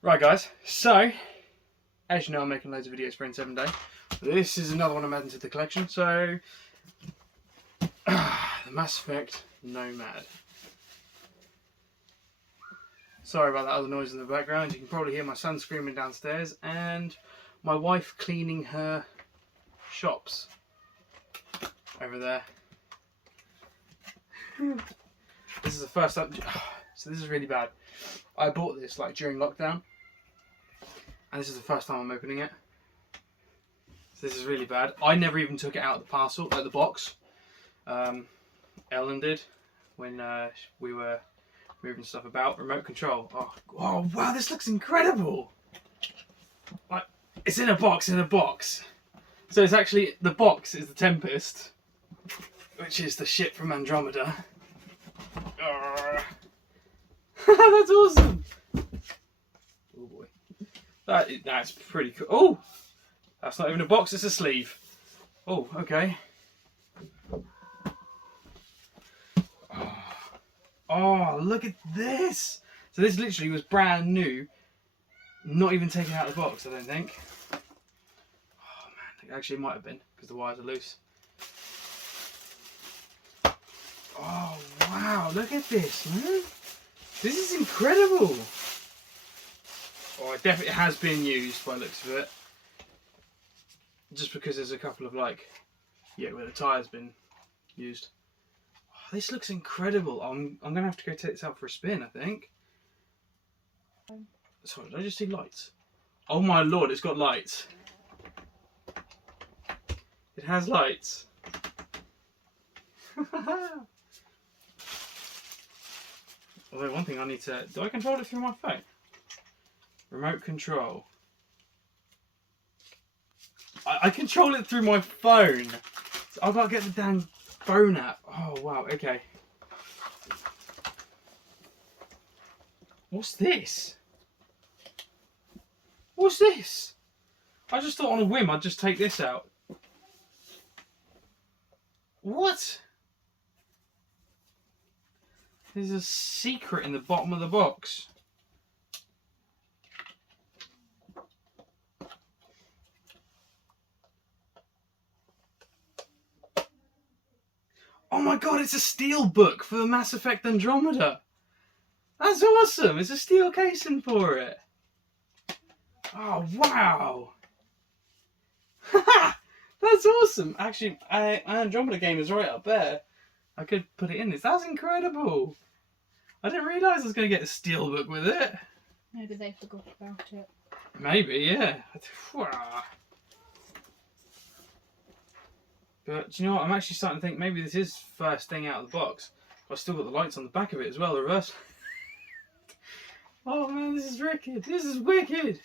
Right guys, so as you know I'm making loads of videos for N7 Day. This is another one I'm adding to the collection, so the Mass Effect Nomad. Sorry about that other noise in the background, you can probably hear my son screaming downstairs and my wife cleaning her shops over there. This is the first time, so this is really bad. I bought this like during lockdown and this is the first time I'm opening it. So this is really bad. I never even took it out of the parcel, like the box. Ellen did when we were moving stuff about. Remote control. Oh wow, this looks incredible. Like, it's in a box in a box. So it's actually, the box is the Tempest, which is the ship from Andromeda. That's awesome. Oh boy. That's pretty cool. Oh! That's not even a box, it's a sleeve. Oh, okay. Oh, look at this! So this literally was brand new, not even taken out of the box, I don't think. Oh man, actually it might have been, because the wires are loose. Oh wow, look at this, man! This is incredible! Oh, it definitely has been used by the looks of it. Just because there's a couple of like, yeah, where the tire's been used. Oh, this looks incredible. I'm gonna have to go take this out for a spin, I think. Sorry, did I just see lights? Oh my lord, it's got lights. It has lights. Although one thing I need to, do I control it through my phone? Remote control. I control it through my phone. So I've got to get the damn phone app. Oh wow, okay. What's this? What's this? I just thought on a whim I'd just take this out. What? There's a secret in the bottom of the box. Oh my god, it's a steel book for the Mass Effect Andromeda. That's awesome. It's a steel casing for it. Oh wow. That's awesome. Actually, an Andromeda game is right up there. I could put it in this. That's incredible. I didn't realise I was going to get a steel book with it. Maybe they forgot about it. Maybe, yeah. But do you know what? I'm actually starting to think maybe this is first thing out of the box. I've still got the lights on the back of it as well, the reverse. Oh man, this is wicked. This is wicked.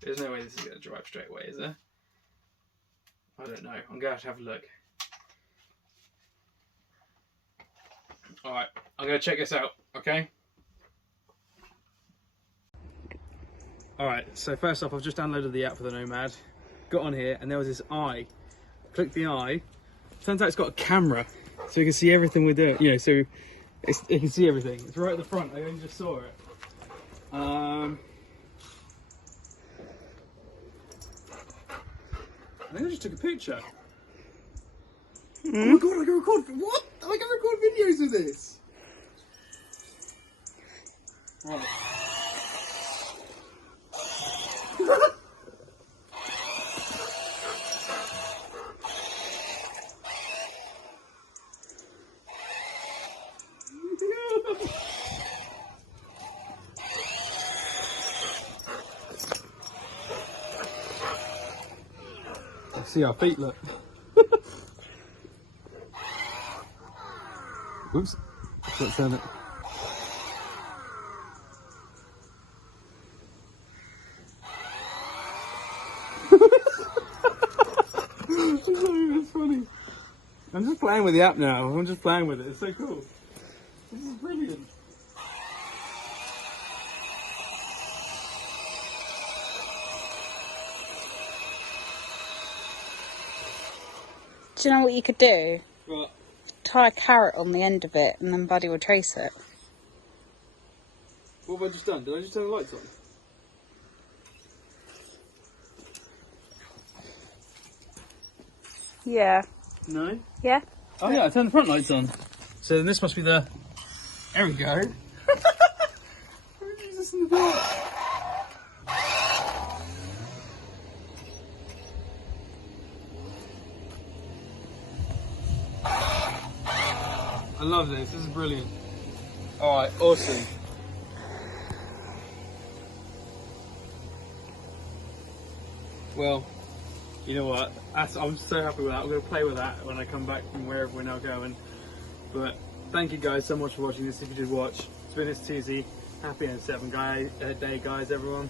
There's no way this is going to drive straight away, is there? I don't know. I'm going to have a look. Alright, I'm going to check this out, okay? Alright, so first off, I've just downloaded the app for the Nomad. Got on here, and there was this eye. Click the eye. Turns out it's got a camera, so you can see everything we're doing. You know, so you can see everything. It's right at the front. I only just saw it. I think I just took a picture. Oh my god, I can record. What? I can record videos of this. Right. See our feet look. Oops, let's turn it. It's funny. I'm just playing with the app now. I'm just playing with it. It's so cool. This is brilliant. Do you know what you could do? What? tie a carrot on the end of it and then Buddy will trace it. What have I just done? Did I just turn the lights on? Yeah. No? Yeah? Oh yeah, I turned the front lights on. So then this must be the... There we go. Jesus in the dark. I love this. This is brilliant. Alright, awesome. Well, you know what? I'm so happy with that. I'm going to play with that when I come back from wherever we're now going. But thank you guys so much for watching this. If you did watch, it's been this Toozey. Happy N7 day, guys, everyone.